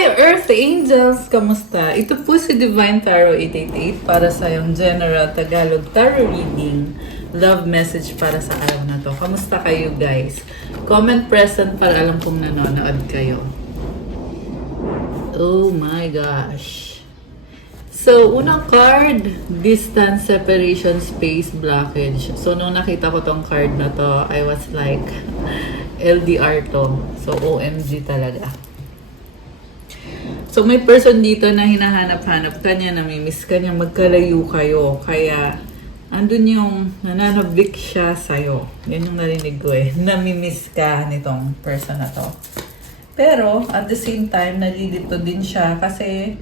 Hi Earth Angels! Kamusta? Ito po si Divine Tarot 888 para sa yung General Tagalog Tarot Reading. Love message para sa araw na to. Kamusta kayo guys? Comment present para alam kong nanonood kayo. Oh my gosh. So, unang card, distance, separation, space, blockage. So, nung nakita ko tong card na to, I was like, LDR to. So, OMG talaga. So, may person dito na hinahanap-hanap ka niya, namimiss ka niya, magkalayo kayo. Kaya, andun yung nananabik siya sa'yo. Yan yung narinig ko eh. Namimiss ka nitong person na to. Pero, at the same time, nalilito din siya kasi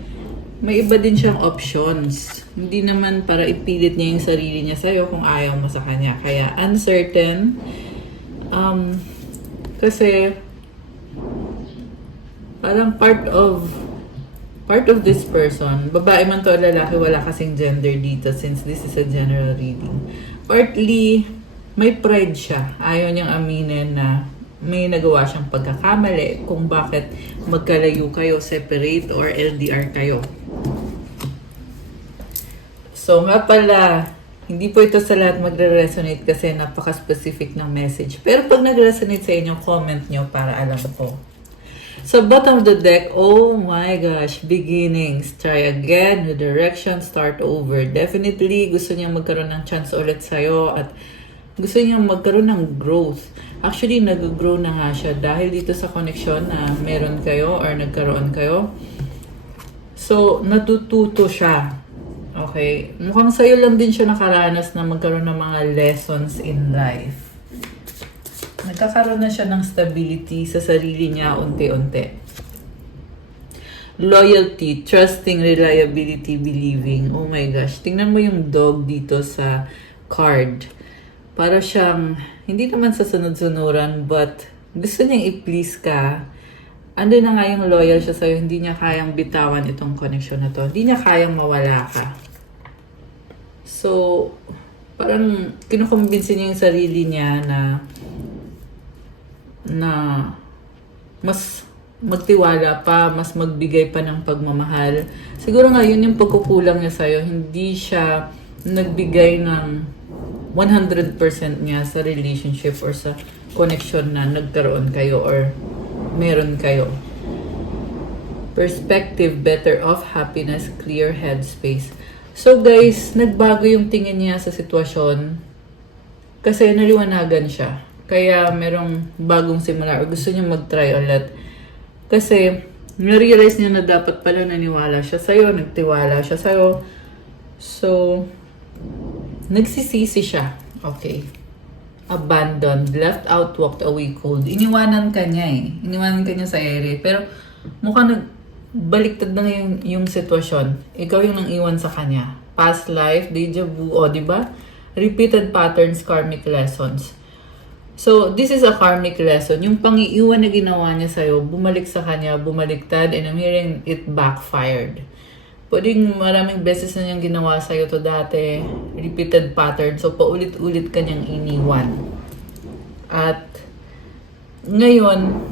may iba din siyang options. Hindi naman para ipilit niya yung sarili niya sa'yo kung ayaw mo sa kanya. Kaya, uncertain. Kasi, parang part of this person, babae man to o lalaki, wala kasing gender dito since this is a general reading. Partly, may pride siya. Ayaw niyang aminin na may nagawa siyang pagkakamali kung bakit magkalayo kayo, separate, or LDR kayo. So nga pala, hindi po ito sa lahat magre-resonate kasi napaka-specific ng message. Pero pag nag-resonate sa inyo, comment nyo para alam ko. Sa bottom of the deck, oh my gosh, beginnings. Try again, new direction, start over. Definitely, gusto niya magkaroon ng chance ulit sa'yo at gusto niya magkaroon ng growth. Actually, nag-grow na nga siya dahil dito sa connection na meron kayo or nagkaroon kayo. So, natututo siya. Okay? Mukhang sa'yo lang din siya nakaranas na magkaroon ng mga lessons in life. Nagkakaroon na siya ng stability sa sarili niya unti-unti. Loyalty, trusting, reliability, believing. Oh my gosh. Tingnan mo yung dog dito sa card. Para siyang, hindi naman sa sunod-sunuran, but gusto niyang i-please ka. Ando na nga yung loyal siya sa'yo. Hindi niya kayang bitawan itong connection na to. Hindi niya kayang mawala ka. So, parang kinukumbinsin niya yung sarili niya na mas magtiwala pa, mas magbigay pa ng pagmamahal. Siguro nga yun yung pagkukulang niya sa'yo. Hindi siya nagbigay ng 100% niya sa relationship or sa connection na nagkaroon kayo or meron kayo. Perspective, better off, happiness, clear headspace. So guys, nagbago yung tingin niya sa sitwasyon kasi naliwanagan siya. Kaya merong bagong simula or gusto niya mag-try ulit. Kasi na-realize niya na dapat pala naniwala siya sa'yo, nagtiwala siya sa'yo. So, nagsisisi siya. Okay. Abandoned, left out, walked away cold. Iniwanan ka niya eh. Iniwanan ka niya sa ere. Pero mukhang baliktad na yung sitwasyon. Ikaw yung nang iwan sa kanya. Past life, deja vu, o diba? Repeated patterns, karmic lessons. So, this is a karmic lesson. Yung pang-iiwan na ginawa niya sa'yo, bumalik sa kanya, bumaliktad, and I'm hearing it backfired. Pwedeng maraming beses na niyang ginawa sa'yo to dati, repeated pattern, so paulit-ulit ka niyang iniwan. At ngayon,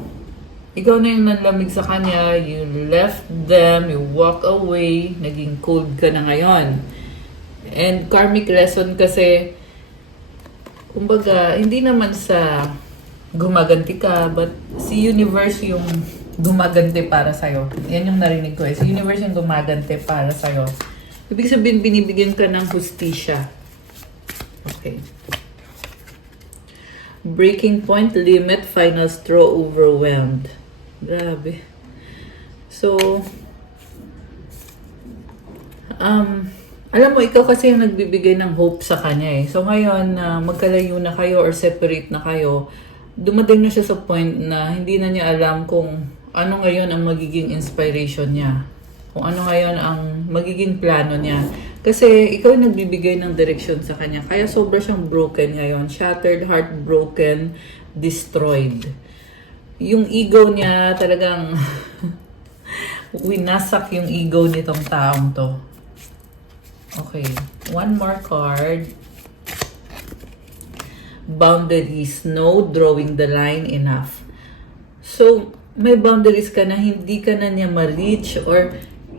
ikaw na yung nanlamig sa kanya, you left them, you walk away, naging cold ka na ngayon. And karmic lesson kasi, kumbaga, hindi naman sa gumaganti ka, but si universe yung gumaganti para sa'yo. Yan yung narinig ko eh. Si universe yung gumaganti para sa'yo. Ibig sabihin, binibigyan ka ng hustisya. Okay. Breaking point, limit, final straw, overwhelmed. Grabe. So, alam mo, ikaw kasi yung nagbibigay ng hope sa kanya eh. So ngayon, magkalayo na kayo or separate na kayo, dumating na siya sa point na hindi na niya alam kung ano ngayon ang magiging inspiration niya. Kung ano ngayon ang magiging plano niya. Kasi ikaw yung nagbibigay ng direction sa kanya. Kaya sobra siyang broken ngayon. Shattered, heartbroken, destroyed. Yung ego niya talagang winasak yung ego nitong taong to. Okay, one more card. Boundaries, no drawing the line enough. So, may boundaries ka na hindi ka na niya ma-reach or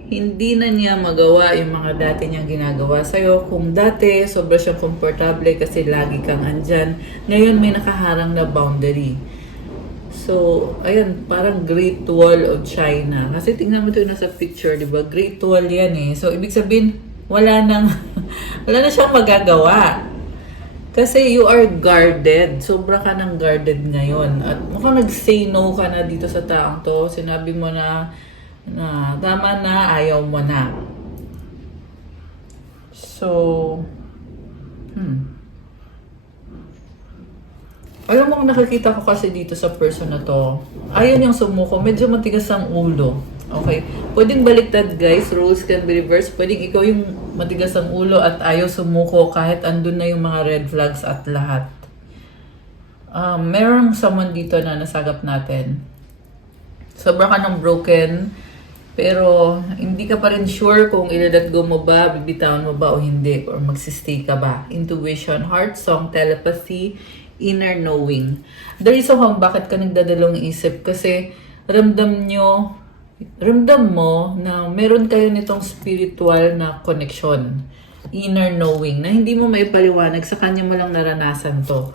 hindi na niya magawa yung mga dati niyang ginagawa sa'yo. Kung dati, sobra siyang komportable kasi lagi kang andyan. Ngayon, may nakaharang na boundary. So, ayun, parang Great Wall of China. Kasi tingnan mo ito nasa picture, di ba? Great Wall yan eh. So, ibig sabihin, wala na siyang magagawa. Kasi you are guarded. Sobra ka ng guarded ngayon. At mukhang nag-say no ka na dito sa taong to. Sinabi mo na tama na, ayaw mo na. So, alam mo, nakikita ko kasi dito sa person na to, ayaw niyang sumuko, medyo matigas ang ulo. Okay? Pwedeng baliktad guys, roles can be reversed. Pwedeng ikaw yung matigas ang ulo at ayaw sumuko kahit andun na yung mga red flags at lahat. Merong someone dito na nasagap natin. Sobra ka ng broken, pero hindi ka pa rin sure kung iladat go mo ba, bibitawan mo ba o hindi, or magsistay ka ba. Intuition, heart song, telepathy, inner knowing. The reason kung bakit ka nagdadalawang isip, kasi ramdam mo na meron kayo nitong spiritual na connection, inner knowing, na hindi mo maipaliwanag, sa kanya mo lang naranasan to.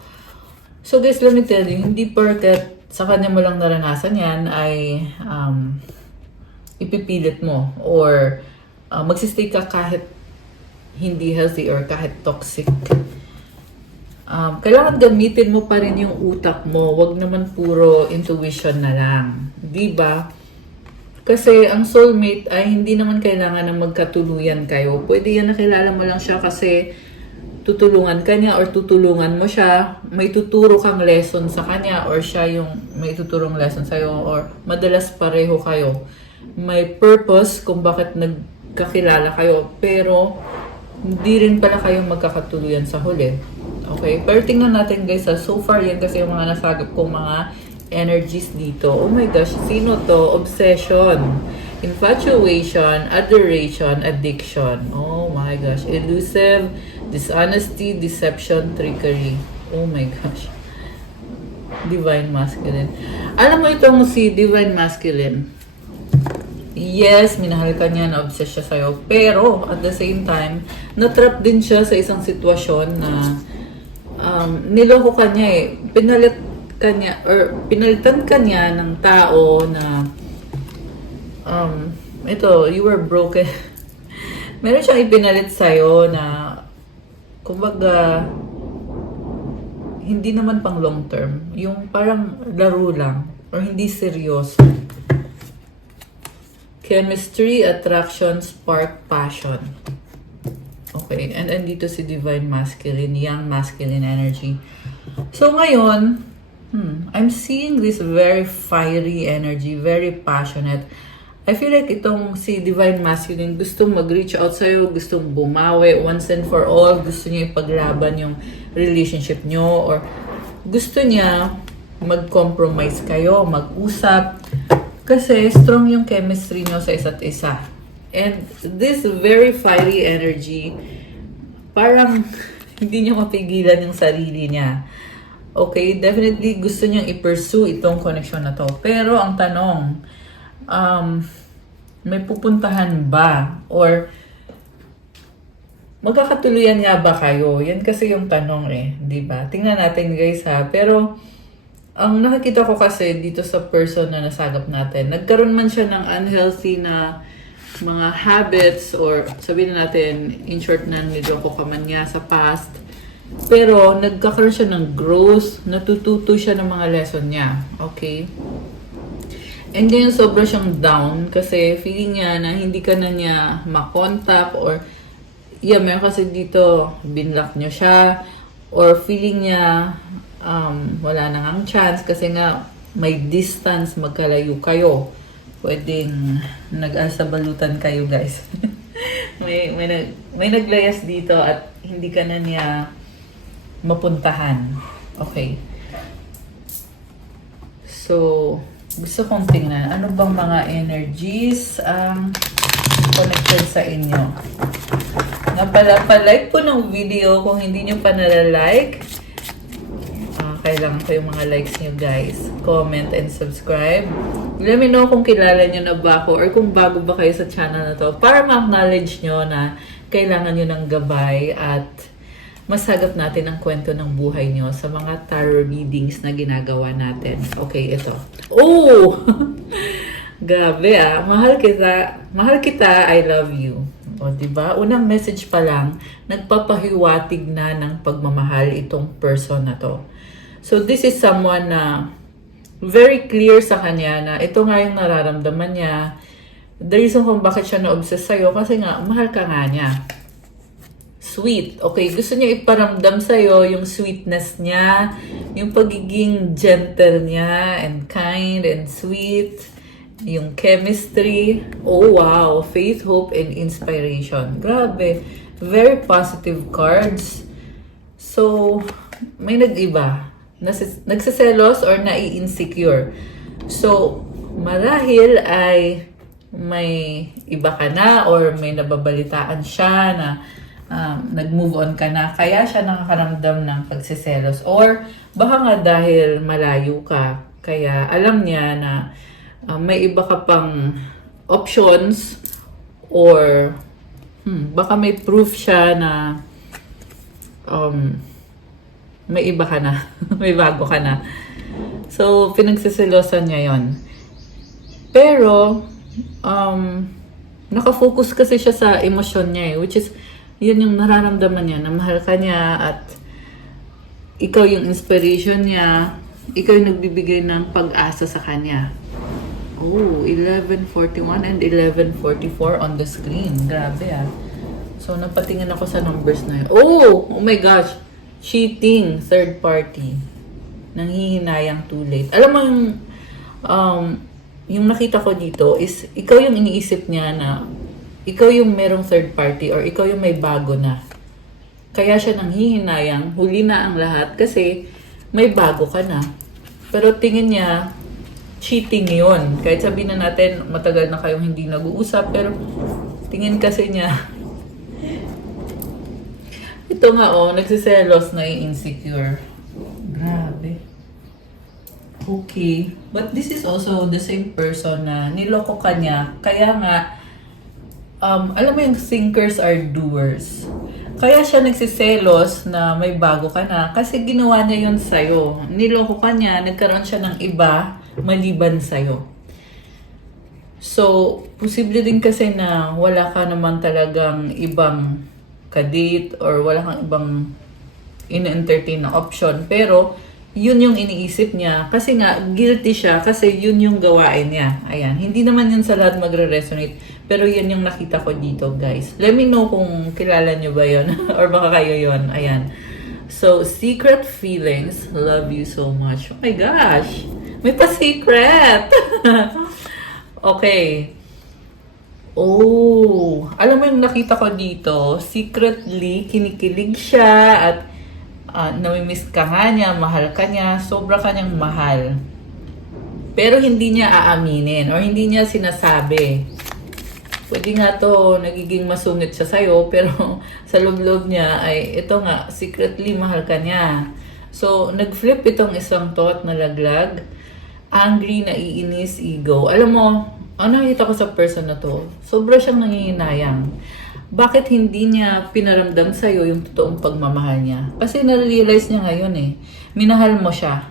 So guys, let me tell you, hindi porket sa kanya mo lang naranasan yan ay ipipilit mo or magsistay ka kahit hindi healthy or kahit toxic. Kailangan gamitin mo pa rin yung utak mo, wag naman puro intuition na lang, di ba? Kasi ang soulmate ay hindi naman kailangan na magkatuluyan kayo. Pwede yan nakilala mo lang siya kasi tutulungan ka niya or tutulungan mo siya, may tuturo kang lesson sa kanya or siya yung may tuturong lesson sa'yo or madalas pareho kayo. May purpose kung bakit nagkakilala kayo, pero hindi rin pala kayong magkakatuluyan sa huli. Okay? Pero tingnan natin guys, so far yan kasi yung mga nasagap kong mga energies dito. Oh my gosh, sino to? Obsession, infatuation, adoration, addiction. Oh my gosh, elusive, dishonesty, deception, trickery. Oh my gosh. Divine Masculine. Alam mo itong si Divine Masculine, yes, minahal ka niya, na-obsess siya sa'yo. Pero, at the same time, natrap din siya sa isang sitwasyon na niloko ka niya eh. Pinalitan ka niya ng tao na you were broken. Meron siyang ipinalit sa'yo na kumbaga hindi naman pang long term. Yung parang laro lang or hindi seryoso. Chemistry, attraction, spark, passion. Okay, and dito si Divine Masculine, Young Masculine energy. So ngayon, I'm seeing this very fiery energy, very passionate. I feel like itong si Divine Masculine gustong mag-reach out sa'yo, gustong bumawi once and for all, gusto niya ipaglaban yung relationship nyo, or gusto niya mag-compromise kayo, mag-usap, kasi strong yung chemistry nyo sa isa't isa. And this very fiery energy, parang hindi niya mapigilan yung sarili niya. Okay, definitely gusto niyang i-pursue itong connection na to. Pero ang tanong, may pupuntahan ba? Or magkakatuluyan nga ba kayo? Yan kasi yung tanong eh, di ba? Tingnan natin guys ha. Pero ang nakikita ko kasi dito sa person na nasagap natin, nagkaroon man siya ng unhealthy na mga habits or sabihin natin, in short, na niloko ka man nga sa past. Pero nagkakaroon siya ng growth, natututo siya ng mga lesson niya. Okay? And then sobra siyang down kasi feeling niya na hindi ka na niya makontak or meron kasi dito, binlock niyo siya or feeling niya wala na ngang chance kasi nga may distance, magkalayo kayo. Pwedeng nag-asabalutan kayo guys. may naglayas dito at hindi ka na niya mapuntahan. Okay. So, gusto kong tingnan, ano bang mga energies ang connection sa inyo? Pa-like po ng video kung hindi nyo pa nalalike. Kailangan ko yung mga likes nyo guys. Comment and subscribe. Let me know kung kilala nyo na ba ako or kung bago ba kayo sa channel na to para ma-acknowledge nyo na kailangan nyo ng gabay at masagap natin ang kwento ng buhay nyo sa mga tarot readings na ginagawa natin. Okay, ito. Oh! Grabe ah. Mahal kita, I love you. O, diba? Unang message pa lang, nagpapahiwatig na ng pagmamahal itong person na to. So, this is someone na very clear sa kanya na ito nga yung nararamdaman niya. The reason kung bakit siya na-obsess sa'yo, kasi nga, mahal ka nga niya. Sweet. Okay, gusto niya iparamdam sa'yo yung sweetness niya, yung pagiging gentle niya, and kind, and sweet, yung chemistry. Oh, wow. Faith, hope, and inspiration. Grabe. Very positive cards. So, may nag-iba. Nagsiselos or nai-insecure. So, marahil ay may iba ka na or may nababalitaan siya na nag-move on ka na. Kaya siya nakakaramdam ng pagsiselos. Or baka nga dahil malayo ka. Kaya alam niya na may iba ka pang options or baka may proof siya na may iba ka na. May bago ka na. So, pinagsisilosan niya yon. Pero, nakafocus kasi siya sa emosyon niya eh. Which is, yun yung nararamdaman niya na mahal ka niya at ikaw yung inspiration niya. Ikaw yung nagbibigay ng pag-asa sa kanya. Oh, 11:41 and 11:44 on the screen. Grabe ah. So, napatingin ako sa numbers na yun. Oh my gosh. Cheating, third party. Nanghihinayang too late. Alam mo yung nakita ko dito is ikaw yung iniisip niya na ikaw yung merong third party or ikaw yung may bago na. Kaya siya nanghihinayang, huli na ang lahat kasi may bago ka na. Pero tingin niya, cheating yun. Kahit sabihin na natin, matagal na kayong hindi nag-uusap, pero tingin kasi niya, ito nga nagsiselos na insecure. Grabe. Okay. But this is also the same person na niloko ka niya. Kaya nga, alam mo yung thinkers are doers. Kaya siya nagsiselos na may bago ka na kasi ginawa niya yun sa'yo. Niloko ka niya, nagkaroon siya ng iba maliban sa'yo. So, posible din kasi na wala ka naman talagang ibang ka-date or wala kang ibang ina-entertain na option. Pero, yun yung iniisip niya. Kasi nga, guilty siya kasi yun yung gawain niya. Ayan. Hindi naman yun sa lahat magre-resonate. Pero yun yung nakita ko dito, guys. Let me know kung kilala nyo ba yun or baka kayo yun. Ayan. So, secret feelings. Love you so much. Oh my gosh! May pa-secret! Okay. Oh, alam mo yung nakita ko dito, secretly kinikilig siya at namimiss ka nga niya, mahal ka niya, sobra ka niyang mahal. Pero hindi niya aaminin or hindi niya sinasabi. Pwede nga to, nagiging masungit siya sa'yo, pero sa loob-loob niya ay ito nga, secretly mahal ka niya. So, nag-flip itong isang thought na laglag, angry, naiinis, ego. Alam mo, nakita ko sa person na to, sobra siyang nangihinayang. Bakit hindi niya pinaramdam sa'yo yung totoong pagmamahal niya? Kasi na-realize niya ngayon eh, minahal mo siya.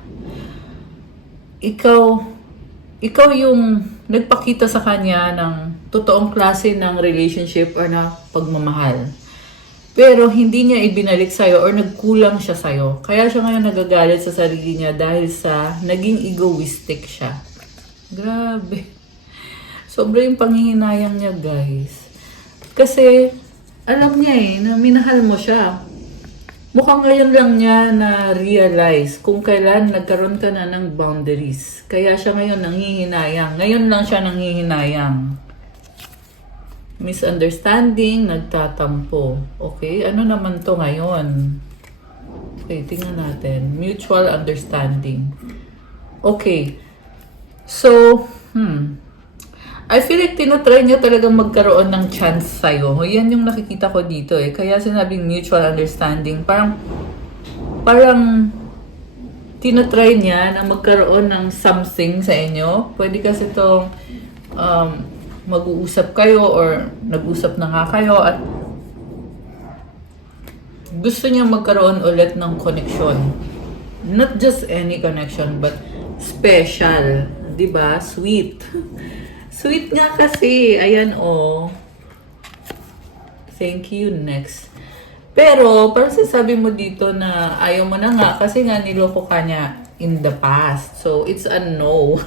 Ikaw yung nagpakita sa kanya ng totoong klase ng relationship or na pagmamahal. Pero hindi niya ibinalik sa'yo or nagkulang siya sa'yo. Kaya siya ngayon nagagalit sa sarili niya dahil sa naging egoistic siya. Grabe. Sobra yung panghihinayang niya, guys. Kasi, alam niya na minahal mo siya. Mukhang ngayon lang niya na-realize kung kailan nagkaroon ka na ng boundaries. Kaya siya ngayon nanghihinayang. Ngayon lang siya nanghihinayang. Misunderstanding, nagtatampo. Okay, ano naman to ngayon? Okay, tingnan natin. Mutual understanding. Okay. So, I feel like tinatry niya talagang magkaroon ng chance sa'yo. Yan yung nakikita ko dito eh. Kaya sinabing mutual understanding. Parang tinatry niya na magkaroon ng something sa inyo. Pwede kasi itong mag-uusap kayo or nag-usap na nga kayo at gusto niya magkaroon ulit ng connection. Not just any connection, but special. Diba? Sweet. Sweet nga kasi. Ayan, oh. Thank you. Next. Pero, parang sasabi mo dito na ayaw mo na nga kasi nga niloko ka niya in the past. So, it's a no.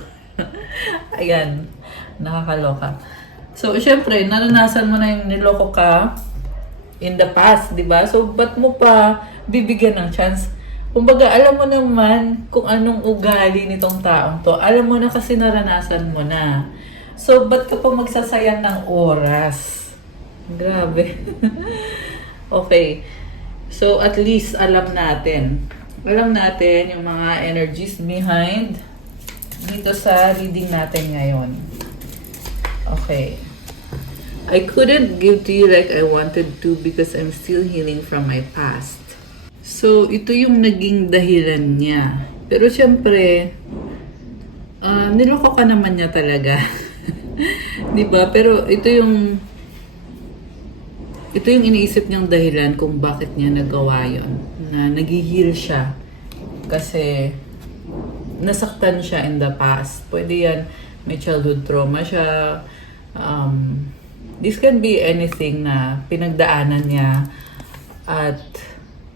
Ayan. Nakakaloka. So, syempre, naranasan mo na yung niloko ka in the past, di ba? So, ba't mo pa bibigyan ng chance? Kumbaga, alam mo naman kung anong ugali nitong taong to. Alam mo na kasi naranasan mo na. So, ba't ka pa magsasayang ng oras? Grabe. Okay. So, at least alam natin. Alam natin yung mga energies behind dito sa reading natin ngayon. Okay. I couldn't give to you like I wanted to because I'm still healing from my past. So, ito yung naging dahilan niya. Pero syempre, niloko ka naman niya talaga. Diba? Pero ito yung iniisip niyang dahilan kung bakit niya nagawa yun. Na nag-heal siya. Kasi nasaktan siya in the past. Pwede yan, may childhood trauma siya. This can be anything na pinagdaanan niya at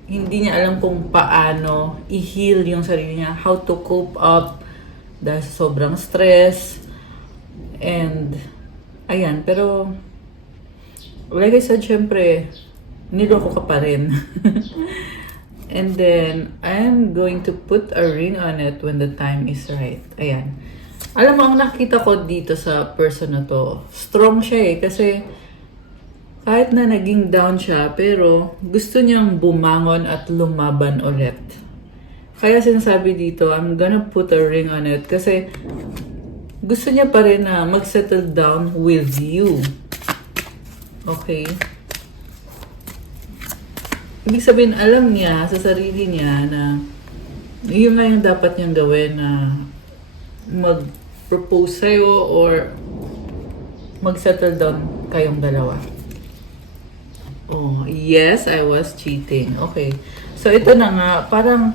hindi niya alam kung paano i-heal yung sarili niya, how to cope up dahil sa sobrang stress. And, ayan, pero like I said, syempre, niloko ka pa rin. And then, I'm going to put a ring on it when the time is right. Ayan. Alam mo, ang nakita ko dito sa person na to, strong siya eh. Kasi kahit na naging down siya, pero gusto niyang bumangon at lumaban ulit. Kaya sinasabi dito, I'm gonna put a ring on it. Kasi gusto niya pa rin na mag-settle down with you. Okay? Ibig sabihin, alam niya sa sarili niya na yun nga yung dapat niyang gawin na mag-propose sa'yo or mag-settle down kayong dalawa. Oh, yes, I was cheating. Okay. So, ito na nga, parang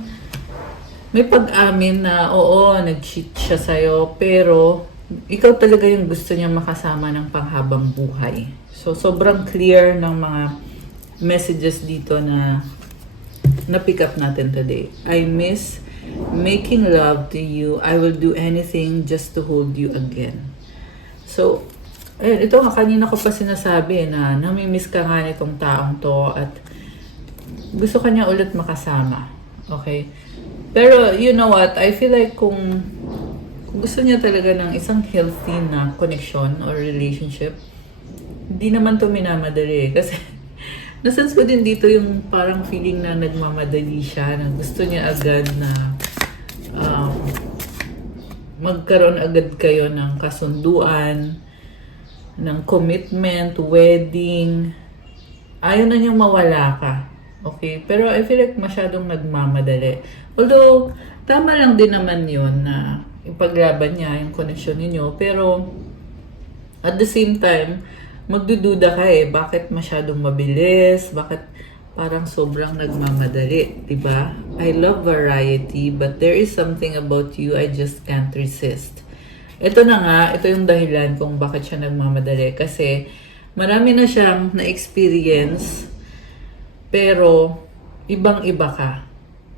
may pag-amin na, oo, nag-cheat siya sa'yo, pero ikaw talaga yung gusto niya makasama ng panghabang buhay. So, sobrang clear ng mga messages dito na na-pick up natin today. I miss making love to you. I will do anything just to hold you again. So, ayun, ito nga kanina ko pa sinasabi na namimiss ka nga nitong taong to at gusto ka niya ulit makasama. Okay? Pero, you know what? I feel like kung gusto niya talaga ng isang healthy na connection or relationship, hindi naman to minamadali. Kasi, nasense ko din dito yung parang feeling na nagmamadali siya, na gusto niya agad na magkaroon agad kayo ng kasunduan, ng commitment, wedding. Ayaw na niyang mawala ka. Okay? Pero I feel like masyadong nagmamadali. Although, tama lang din naman yun na ipaglaban niya yung connection ninyo. Pero, at the same time, magdududa ka eh. Bakit masyadong mabilis? Bakit parang sobrang nagmamadali? Diba? I love variety, but there is something about you I just can't resist. Ito na nga, ito yung dahilan kung bakit siya nagmamadali. Kasi marami na siyang na-experience, pero ibang-iba ka.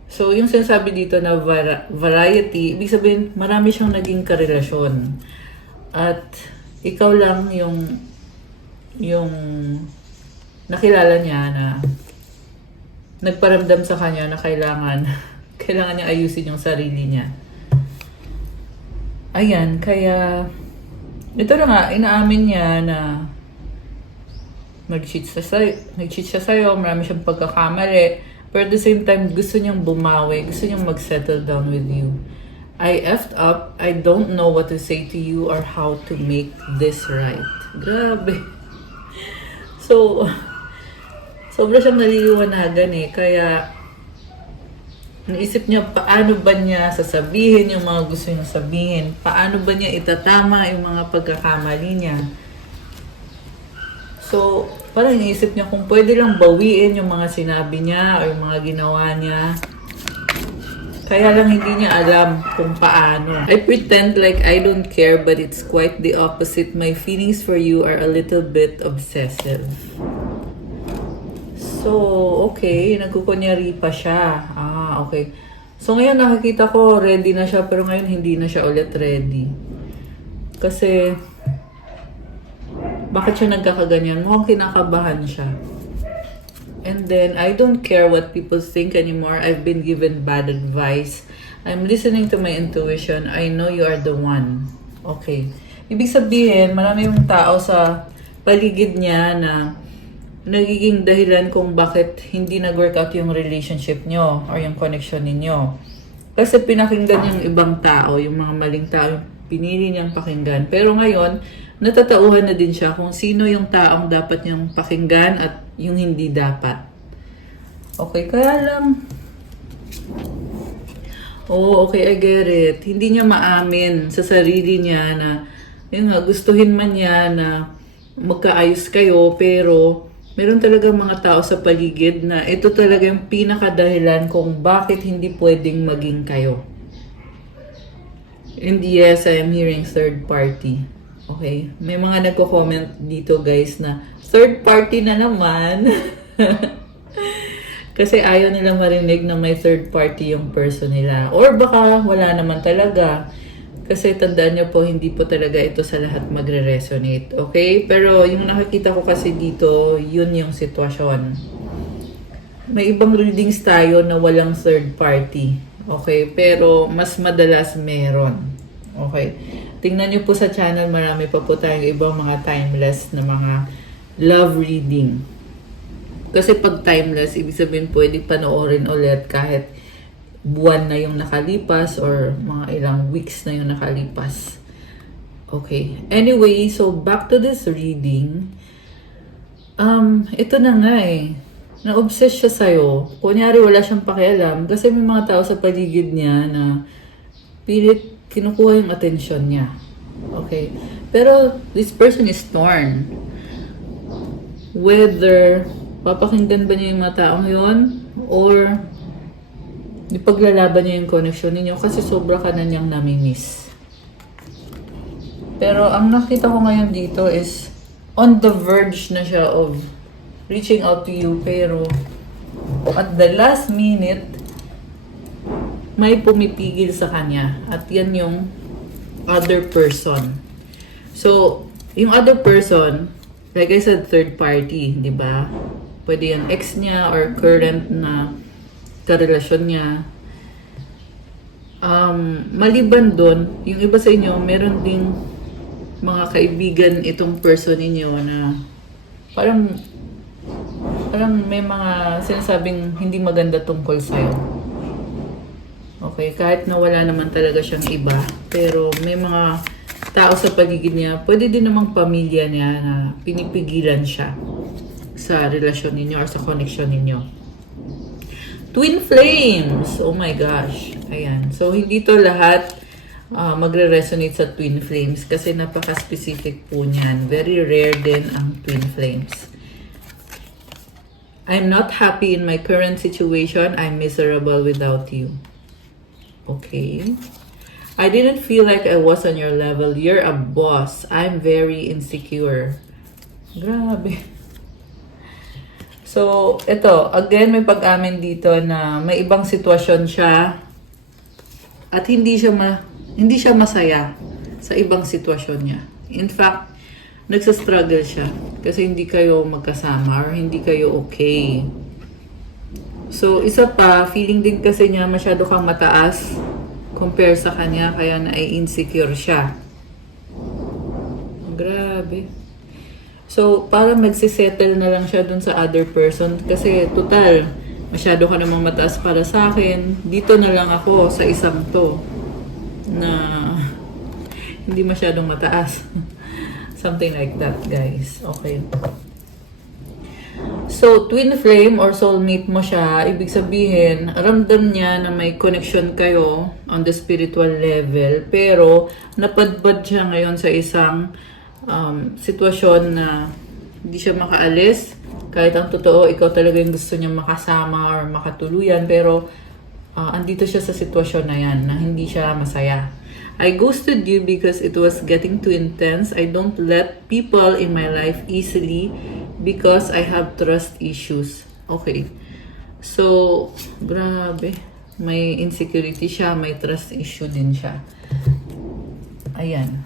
So, yung sinasabi dito na variety, ibig sabihin, marami siyang naging karelasyon. At ikaw lang yung nakilala niya na nagparamdam sa kanya na kailangan niya ayusin yung sarili niya. Ayan, kaya ito na nga, inaamin niya na nag-cheat siya sa'yo, marami siyang pagkakamali, pero at the same time, gusto niyang bumawi, gusto niyang mag-settle down with you. I effed up, I don't know what to say to you or how to make this right. Grabe. So, sobra siyang naliliwanagan eh, kaya Naisip niya, paano ba niya sasabihin yung mga gusto niya sabihin? Paano ba niya itatama yung mga pagkakamali niya? So, parang naisip niya kung pwede lang bawiin yung mga sinabi niya o yung mga ginawa niya. Kaya lang hindi niya alam kung paano. I pretend like I don't care, but it's quite the opposite. My feelings for you are a little bit obsessive. So, okay. Nagkukunyari pa siya. Okay. So, ngayon nakikita ko ready na siya, pero ngayon hindi na siya ulit ready. Kasi, bakit siya nagkakaganyan? Mukhang kinakabahan siya. And then, I don't care what people think anymore. I've been given bad advice. I'm listening to my intuition. I know you are the one. Okay. Ibig sabihin, marami yung tao sa paligid niya na nagiging dahilan kung bakit hindi nag-work out yung relationship nyo or yung connection ninyo. Kasi pinakinggan yung ibang tao, yung mga maling tao, yung pinili niyang pakinggan. Pero ngayon, natatauhan na din siya kung sino yung taong dapat niyang pakinggan at yung hindi dapat. Okay, kaya lang. Okay, I get it. Hindi niya maamin sa sarili niya na, yun nga, gustuhin man niya na magkaayos kayo, pero meron talaga mga tao sa paligid na ito talaga yung pinakadahilan kung bakit hindi pwedeng maging kayo. And yes, I am hearing third party. Okay? May mga nagko-comment dito guys na third party na naman. Kasi ayaw nila marinig na may third party yung person nila. Or baka wala naman talaga. Kasi tandaan niyo po, hindi po talaga ito sa lahat magre-resonate. Okay? Pero yung nakikita ko kasi dito, yun yung sitwasyon. May ibang readings tayo na walang third party. Okay? Pero mas madalas meron. Okay? Tingnan niyo po sa channel, marami pa po tayong ibang mga timeless na mga love reading. Kasi pag timeless, ibig sabihin pwede panoorin ulit kahit buwan na yung nakalipas or mga ilang weeks na yung nakalipas. Okay. Anyway, so back to this reading. Ito na nga eh. Na-obsess siya sa'yo. Kunyari wala siyang pakialam kasi may mga tao sa paligid niya na pilit kinukuha yung atensyon niya. Okay. Pero this person is torn. Whether papakinggan ba niya yung mga taong yun or ipaglalaban niya yung connection ninyo kasi sobra ka na niyang namimiss. Pero ang nakita ko ngayon dito is on the verge na siya of reaching out to you, pero at the last minute may pumipigil sa kanya at yan yung other person. So, yung other person, like I said, third party, di ba? Pwede yung ex niya or current na karelasyon niya. Maliban doon, yung iba sa inyo, meron ding mga kaibigan itong person ninyo na parang may mga sinasabing hindi maganda tungkol sa'yo. Okay, kahit na wala naman talaga siyang iba, pero may mga tao sa paligid niya, pwede din namang pamilya niya na pinipigilan siya sa relasyon ninyo or sa connection ninyo. Twin flames! Oh my gosh. Ayan. So, hindi to lahat magre-resonate sa twin flames kasi napaka-specific po niyan. Very rare din ang twin flames. I'm not happy in my current situation. I'm miserable without you. Okay. I didn't feel like I was on your level. You're a boss. I'm very insecure. Grabe. So, ito, again, may pag-amin dito na may ibang sitwasyon siya at hindi siya masaya sa ibang sitwasyon niya. In fact, nagsastruggle siya kasi hindi kayo magkasama or hindi kayo okay. So, isa pa, feeling din kasi niya masyado kang mataas compare sa kanya, kaya na-insecure siya. Grabe. So, para magsisettle na lang siya dun sa other person kasi total, masyado ka namang mataas para sa akin. Dito na lang ako sa isang to na hindi masyadong mataas. Something like that, guys. Okay. So, twin flame or soulmate mo siya, ibig sabihin, ramdam niya na may connection kayo on the spiritual level, pero napadbad siya ngayon sa isang sitwasyon na hindi siya makaalis. Kahit ang totoo, ikaw talaga yung gusto niya makasama or makatuluyan, pero andito siya sa sitwasyon na yan, na hindi siya masaya. I ghosted you because it was getting too intense. I don't let people in my life easily because I have trust issues. Okay. So, grabe. May insecurity siya, may trust issue din siya. Ayan.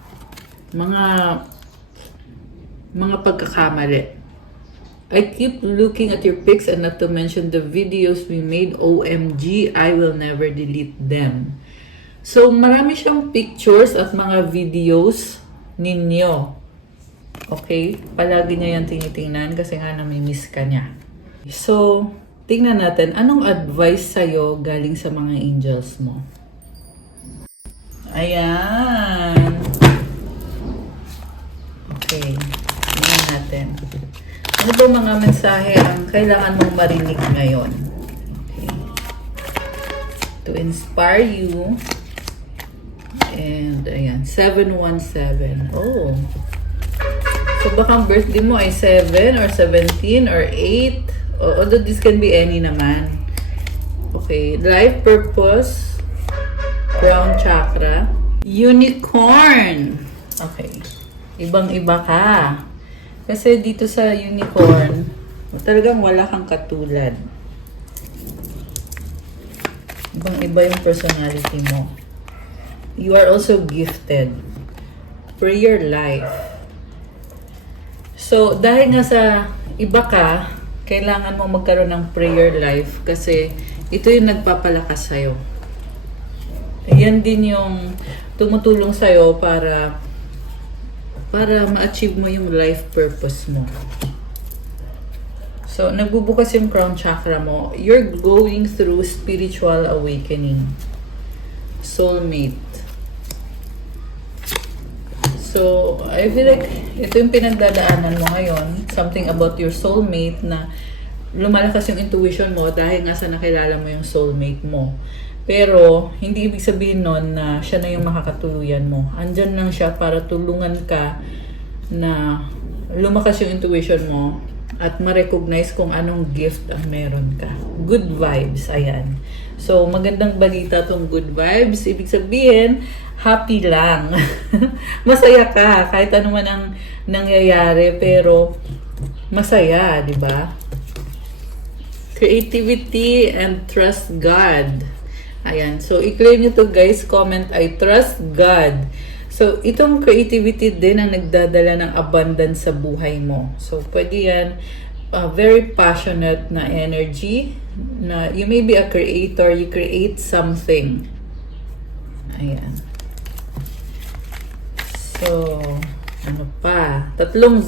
Mga pagkakamali. I keep looking at your pics and not to mention the videos we made. OMG, I will never delete them. So, marami siyang pictures at mga videos ninyo. Okay? Palagi niya yan tinitingnan kasi nga nami-miss ka niya. So, tingnan natin, anong advice sa'yo galing sa mga angels mo? Ayan. Okay. Tingnan natin. Ano ba mga mensahe ang kailangan mong marinig ngayon? Okay. To inspire you. And, ayan, 717. Oh. So, baka ang birthday mo ay 7 or 17 or 8. Although this can be any naman. Okay. Life purpose. Crown chakra. Unicorn. Okay. Ibang-iba ka. Kasi dito sa unicorn, talagang wala kang katulad. Ibang-iba yung personality mo. You are also gifted. Prayer life. So, dahil nga sa iba ka, kailangan mo magkaroon ng prayer life kasi ito yung nagpapalakas sa'yo. Yan din yung tumutulong sa'yo para ma-achieve mo yung life purpose mo. So, nagbubukas yung crown chakra mo. You're going through spiritual awakening. Soulmate. So, I feel like ito yung pinagdadaanan mo ngayon. Something about your soulmate na lumalakas yung intuition mo dahil nga sa nakilala mo yung soulmate mo. Pero, hindi ibig sabihin nun na siya na yung makakatuluyan mo. Andyan lang siya para tulungan ka na lumakas yung intuition mo at ma-recognize kung anong gift ang meron ka. Good vibes, ayan. So, magandang balita tong good vibes. Ibig sabihin, happy lang. Masaya ka, kahit ano man ang nangyayari, pero masaya, di ba? Creativity and trust God. Ayan. So, i-claim nyo to guys. Comment, I trust God. So, itong creativity din ang nagdadala ng abundance sa buhay mo. So, pwede yan. Very passionate na energy. Na you may be a creator. You create something. Ayan. So, ano pa? 3-0.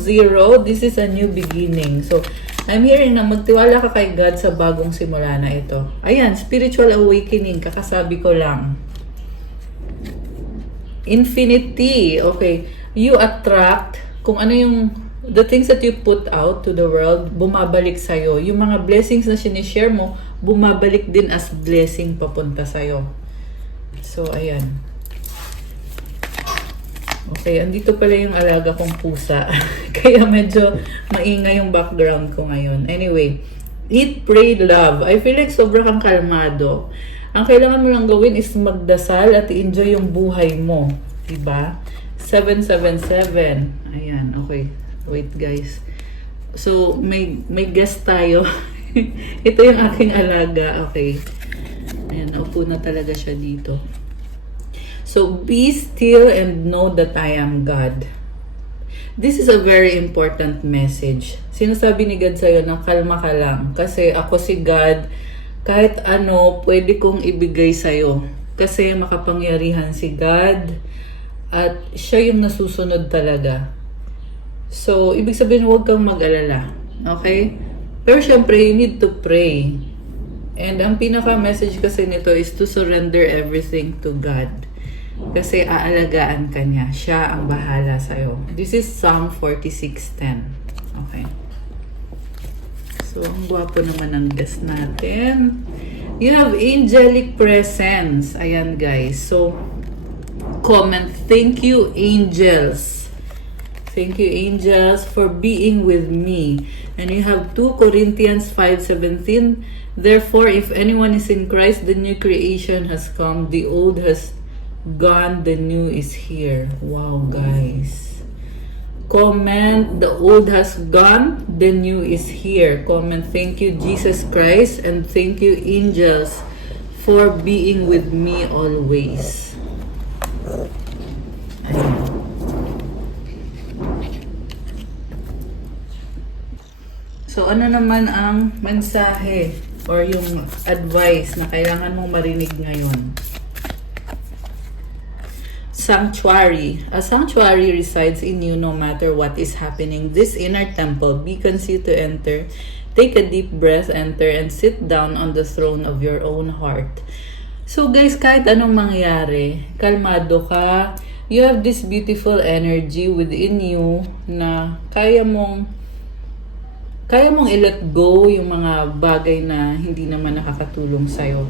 This is a new beginning. So, I'm hearing na magtiwala ka kay God sa bagong simula na ito. Ayan, spiritual awakening. Kakasabi ko lang. Infinity. Okay. You attract kung ano yung the things that you put out to the world, bumabalik sa'yo. Yung mga blessings na sinishare mo, bumabalik din as blessing papunta sa'yo. So, ayan. Okay, andito pala yung alaga kong pusa. Kaya medyo maingay yung background ko ngayon. Anyway, eat, pray, love. I feel like sobrang kang kalmado. Ang kailangan mo lang gawin is magdasal at enjoy yung buhay mo. Diba? 777. Ayan, okay. Wait guys. So, may guest tayo. Ito yung aking alaga. Okay. Ayan, naupo na talaga siya dito. So, be still and know that I am God. This is a very important message. Sinasabi ni God sa'yo na kalma ka lang. Kasi ako si God, kahit ano, pwede kong ibigay sa'yo. Kasi makapangyarihan si God at siya yung nasusunod talaga. So, ibig sabihin, huwag kang mag-alala. Okay? Pero syempre, you need to pray. And ang pinaka-message kasi nito is to surrender everything to God. Kasi aalagaan ka niya. Siya ang bahala sa'yo. This is Psalm 46:10. Okay. So, ang gwapo naman ng guest natin. You have angelic presence. Ayan, guys. So, comment, thank you, angels. Thank you, angels, for being with me. And you have 2 Corinthians 5:17. Therefore, if anyone is in Christ, the new creation has come. The old has gone, the new is here. Wow, guys. Comment, the old has gone, the new is here. Comment, thank you, Jesus Christ, and thank you, angels, for being with me always. Ayan. So, ano naman ang mensahe or yung advice na kailangan mong marinig ngayon? Sanctuary. A sanctuary resides in you no matter what is happening. This inner temple beckons you to enter. Take a deep breath, enter, and sit down on the throne of your own heart. So guys, kahit anong mangyari, kalmado ka. You have this beautiful energy within you na kaya mong i-let go yung mga bagay na hindi naman nakakatulong sa'yo.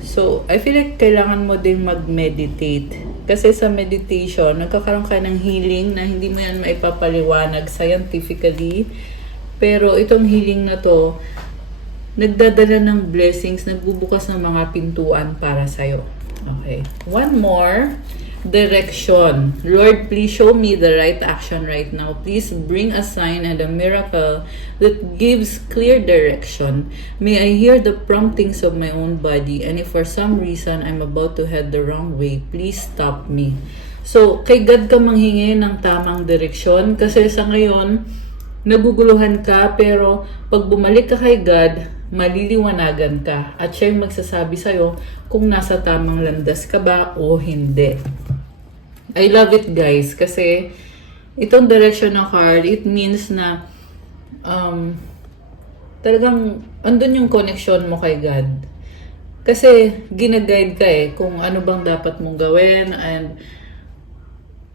So, I feel like kailangan mo din mag-meditate. Kasi sa meditation, nagkakaroon ka ng healing na hindi mo yan maipapaliwanag scientifically. Pero itong healing na to, nagdadala ng blessings, nagbubukas ng mga pintuan para sa'yo. Okay. One more. Direction. Lord, please show me the right action right now. Please bring a sign and a miracle that gives clear direction. May I hear the promptings of my own body, and if for some reason I'm about to head the wrong way, please stop me. So, kay God ka manghingi ng tamang direksyon kasi sa ngayon, naguguluhan ka, pero pag bumalik ka kay God, maliliwanagan ka at siya yung magsasabi sa'yo kung nasa tamang landas ka ba o hindi. I love it, guys, kasi itong direction ng card, it means na talagang andun yung connection mo kay God. Kasi ginaguide ka kung ano bang dapat mong gawin and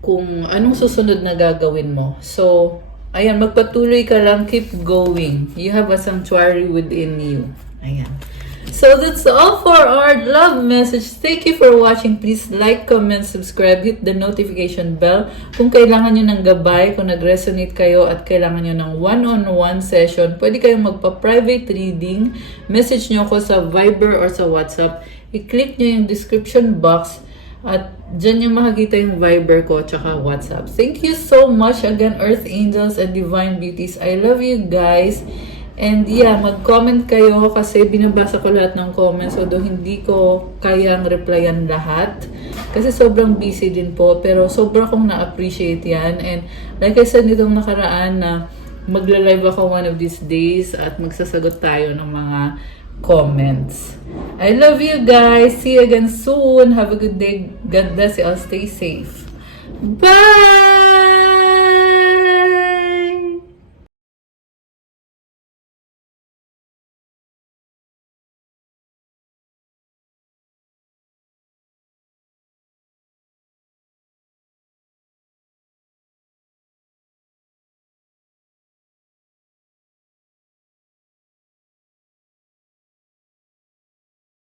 kung anong susunod na gagawin mo. So, ayan, magpatuloy ka lang, keep going. You have a sanctuary within you. Ayan. So that's all for our love message. Thank you for watching. Please like, comment, subscribe, hit the notification bell. Kung kailangan nyo ng gabay, kung nag-resonate kayo at kailangan nyo ng one-on-one session, pwede kayong magpa-private reading. Message nyo ako sa Viber or sa WhatsApp. I-click nyo yung description box at dyan yung makikita yung Viber ko tsaka WhatsApp. Thank you so much again, Earth Angels and Divine Beauties. I love you guys. And yeah, mag-comment kayo kasi binabasa ko lahat ng comments. Although hindi ko kayang replyan lahat kasi sobrang busy din po. Pero sobrang kong na-appreciate yan. And like I said nitong nakaraan na magla-live ako one of these days at magsasagot tayo ng mga comments. I love you guys. See you again soon. Have a good day. God bless you all. Stay safe. Bye!